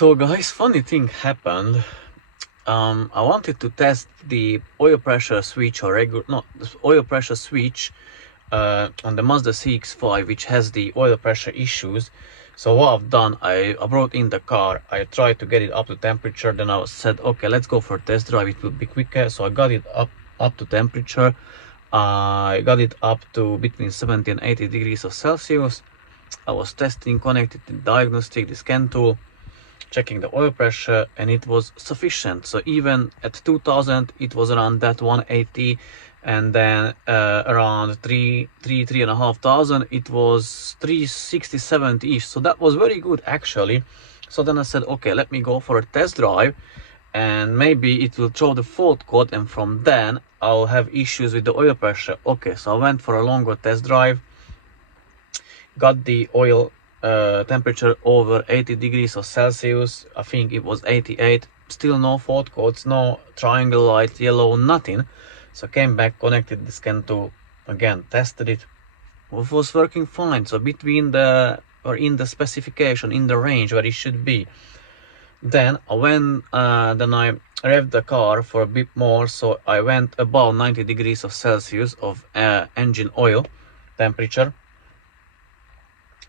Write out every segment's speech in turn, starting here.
So guys, funny thing happened. I wanted to test the oil pressure switch or oil pressure switch on the Mazda CX5, which has the oil pressure issues. So what I've done, I brought in the car, I tried to get it up to temperature, then I said, okay, let's go for a test drive, it will be quicker. So I got it up to temperature. I got it up to between 70 and 80 degrees of Celsius. I was testing, connected to diagnostic, the scan tool, checking the oil pressure, and it was sufficient. So even at 2000 it was around that 180, and then around 3,500 it was 360, 70 ish. So that was very good actually. So then I said, okay, let me go for a test drive and maybe it will throw the fault code, and from then I'll have issues with the oil pressure. Okay, so I went for a longer test drive, got the oil temperature over 80 degrees of Celsius. I think it was 88. Still no fault codes, no triangle light, yellow, nothing. So came back, connected the scan tool again, tested it. It was working fine. So between the in the specification, in the range where it should be. Then I revved the car for a bit more. So I went above 90 degrees of Celsius of engine oil temperature.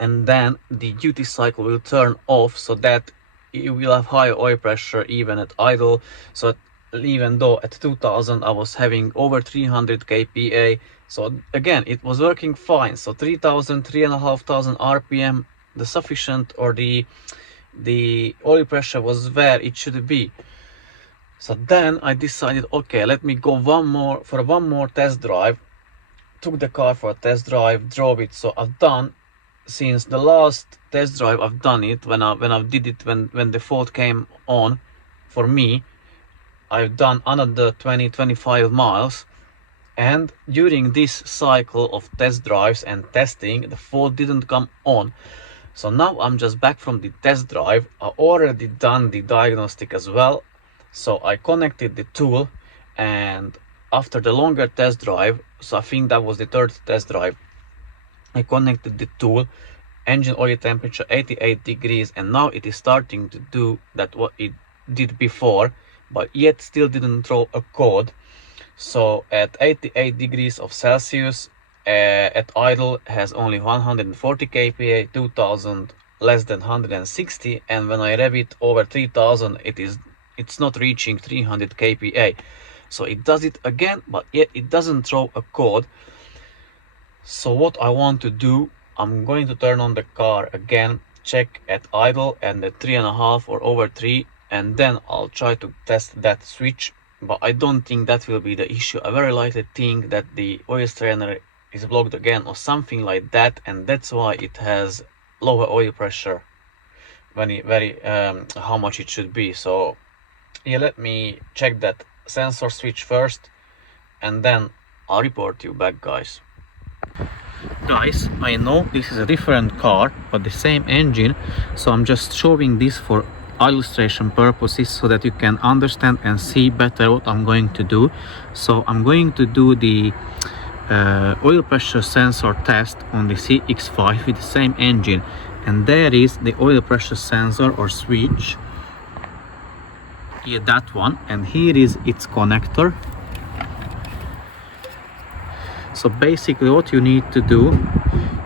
And then the duty cycle will turn off, so that you will have high oil pressure even at idle. So even though at 2000 I was having over 300 kPa, so again it was working fine. So 3000, 3500 RPM, the sufficient, or the oil pressure was where it should be. So then I decided, okay, let me go one more test drive. Took the car for a test drive, drove it. So I've done, since the last test drive I've done it, when the fault came on for me, I've done another 20-25 miles, and during this cycle of test drives and testing, the fault didn't come on. So now I'm just back from the test drive. I already done the diagnostic as well, so I connected the tool, and after the longer test drive, so I think that was the third test drive, I connected the tool, engine oil temperature 88 degrees, and now it is starting to do that what it did before, but yet still didn't throw a code. So at 88 degrees of Celsius, at idle has only 140 kPa, 2000 less than 160, and when I rev it over 3000 it's not reaching 300 kPa. So it does it again, but yet it doesn't throw a code. So what I want to do, I'm going to turn on the car again, check at idle and at 3.5 or over 3, and then I'll try to test that switch. But I don't think that will be the issue. I very likely think that the oil strainer is blocked again or something like that, and that's why it has lower oil pressure how much it should be. So yeah, let me check that sensor switch first, and then I'll report you back, guys. Guys, I know this is a different car but the same engine, so I'm just showing this for illustration purposes so that you can understand and see better what I'm going to do. So I'm going to do the oil pressure sensor test on the CX5 with the same engine, and there is the oil pressure sensor or switch here, that one, and here is its connector. So basically what you need to do,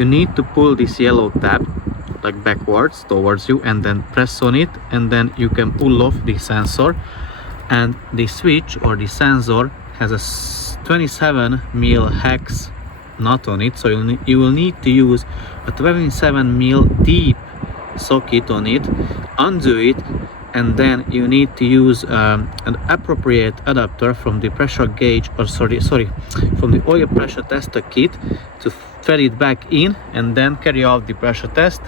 you need to pull this yellow tab like backwards towards you and then press on it, and then you can pull off the sensor, and the switch or the sensor has a 27 mil hex nut on it. So you will need to use a 27 mil deep socket on it, undo it, and then you need to use an appropriate adapter from the pressure gauge, or from the oil pressure tester kit, to thread it back in and then carry out the pressure test.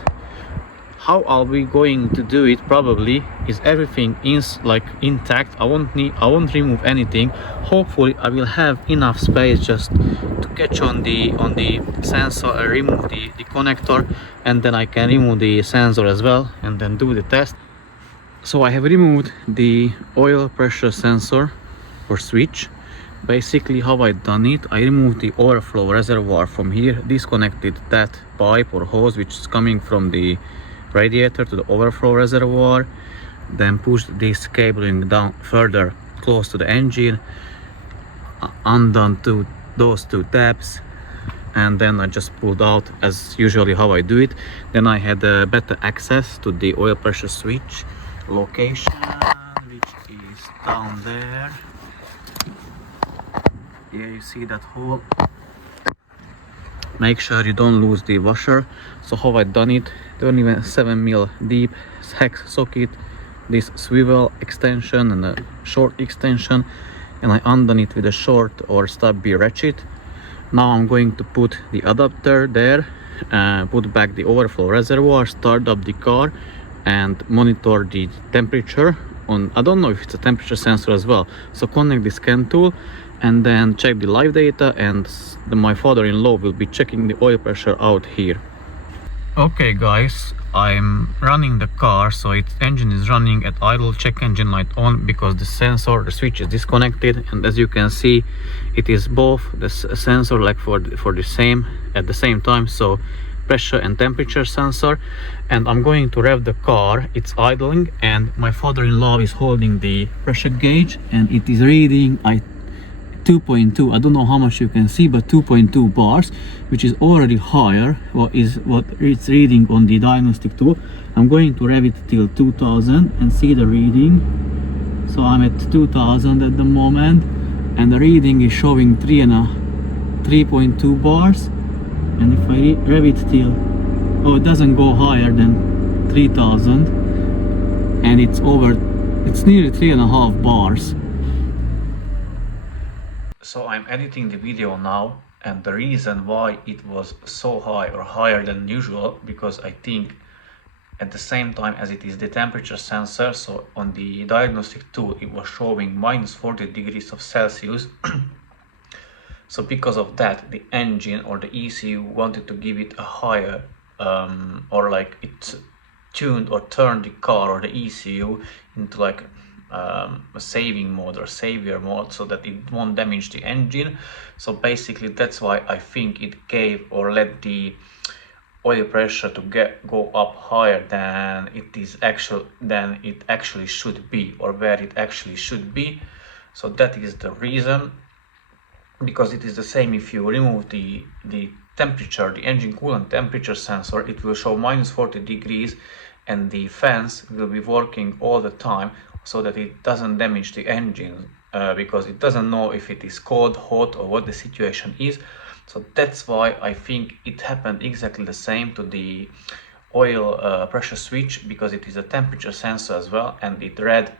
How are we going to do it? Probably is everything intact. I won't remove anything. Hopefully I will have enough space just to catch on the sensor and remove the connector, and then I can remove the sensor as well and then do the test. So I have removed the oil pressure sensor or switch. Basically how I done it, I removed the overflow reservoir from here, disconnected that pipe or hose which is coming from the radiator to the overflow reservoir, then pushed this cabling down further close to the engine, undone to those two tabs, and then I just pulled out as usually how I do it. Then I had better access to the oil pressure switch location, which is down there. Yeah, you see that hole. Make sure you don't lose the washer. So how I done it, 27mm deep hex socket, this swivel extension and a short extension, and I undone it with a short or stubby ratchet. Now I'm going to put the adapter there, put back the overflow reservoir, start up the car and monitor the temperature on, I don't know if it's a temperature sensor as well. So connect the scan tool and then check the live data, and my father-in-law will be checking the oil pressure out here. Okay guys, I'm running the car, so its engine is running at idle, check engine light on, because the sensor, the switch is disconnected, and as you can see it is both the sensor like for the same at the same time, so pressure and temperature sensor. And I'm going to rev the car, it's idling, and my father-in-law is holding the pressure gauge and it is reading 2.2. I don't know how much you can see, but 2.2 bars, which is already higher what it's reading on the diagnostic tool. I'm going to rev it till 2000 and see the reading. So I'm at 2000 at the moment, and the reading is showing 3.2 bars. And if I rev it till, oh, it doesn't go higher than 3000, and it's nearly 3.5 bars. So I'm editing the video now, and the reason why it was so high or higher than usual, because I think at the same time as it is the temperature sensor, so on the diagnostic tool it was showing minus 40 degrees of Celsius. So because of that, the engine or the ECU wanted to give it a higher, or like it tuned or turned the car or the ECU into like a saving mode or savior mode, so that it won't damage the engine. So basically that's why I think it gave or let the oil pressure to go up higher than it actually should be, or where it actually should be. So that is the reason, because it is the same if you remove the temperature, the engine coolant temperature sensor, it will show minus 40 degrees and the fans will be working all the time, so that it doesn't damage the engine, because it doesn't know if it is cold, hot, or what the situation is. So that's why I think it happened exactly the same to the oil pressure switch, because it is a temperature sensor as well, and it read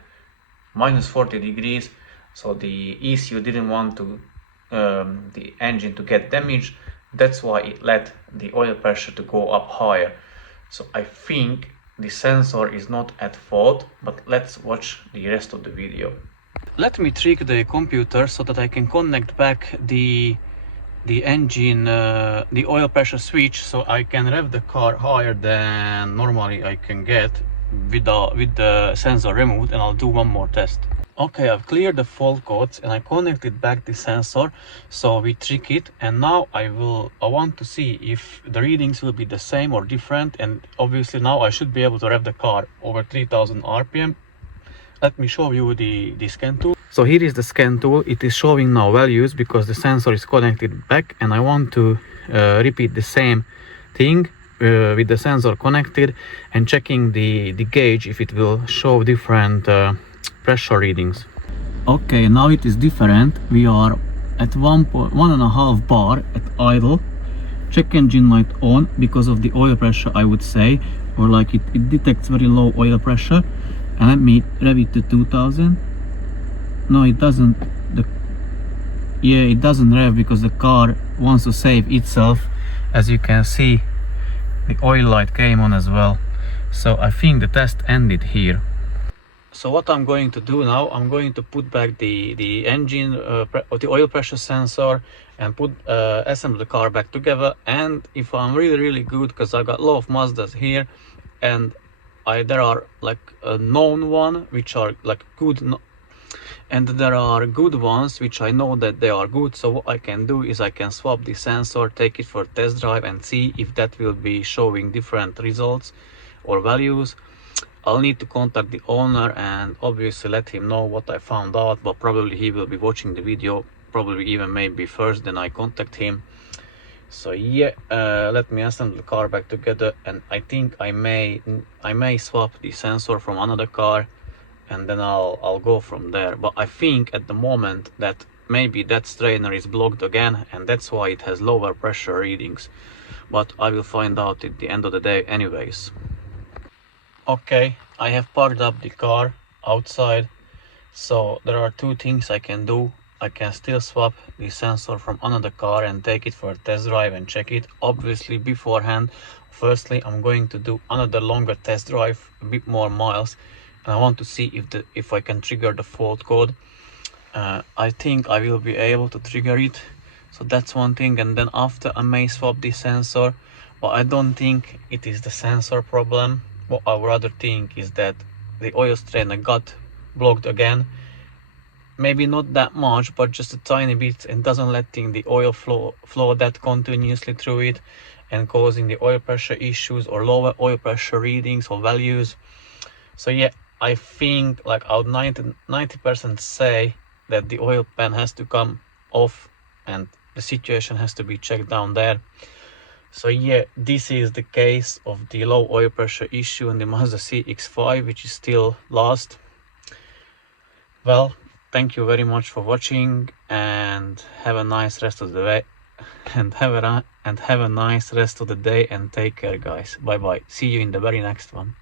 minus 40 degrees. So the ECU didn't want to the engine to get damaged. That's why it let the oil pressure to go up higher. So I think the sensor is not at fault, but let's watch the rest of the video. Let me trick the computer so that I can connect back the engine, the oil pressure switch, so I can rev the car higher than normally I can get with the sensor removed, and I'll do one more test. Okay, I've cleared the fault codes and I connected back the sensor, so we trick it, and now I want to see if the readings will be the same or different, and obviously now I should be able to rev the car over 3000 RPM. Let me show you the scan tool. So here is the scan tool. It is showing now values because the sensor is connected back, and I want to repeat the same thing with the sensor connected and checking the gauge if it will show different pressure readings. Okay, now it is different. We are at 1.5 bar at idle. Check engine light on because of the oil pressure, I would say, or like it detects very low oil pressure. And let me rev it to 2000. No, it doesn't. It doesn't rev because the car wants to save itself. As you can see, the oil light came on as well. So I think the test ended here. So what I'm going to do now, I'm going to put back the engine, the oil pressure sensor, and assemble the car back together. And if I'm really good, because I got a lot of Mazdas here, and there are like a known one which are like good, and there are good ones which I know that they are good. So what I can do is I can swap the sensor, take it for a test drive, and see if that will be showing different results or values, I'll need to contact the owner and obviously let him know what I found out, but probably he will be watching the video, probably even maybe first, then I contact him. So yeah, let me assemble the car back together, and I think I may swap the sensor from another car, and then I'll go from there. But I think at the moment that maybe that strainer is blocked again, and that's why it has lower pressure readings, but I will find out at the end of the day anyways. Okay, I have parked up the car outside, so there are two things I can do. I can still swap the sensor from another car and take it for a test drive and check it. Obviously beforehand, firstly I'm going to do another longer test drive, a bit more miles, and I want to see if I can trigger the fault code. I think I will be able to trigger it, so that's one thing. And then after I may swap the sensor, but I don't think it is the sensor problem. What I rather think is that the oil strainer got blocked again. Maybe not that much, but just a tiny bit, and doesn't letting the oil flow that continuously through it, and causing the oil pressure issues or lower oil pressure readings or values. So yeah, I think like I would 90% say that the oil pan has to come off and the situation has to be checked down there. So yeah, this is the case of the low oil pressure issue in the Mazda CX5, which is still lost. Well, thank you very much for watching, and have a nice rest of the day. And have a nice rest of the day, and take care, guys. Bye bye. See you in the very next one.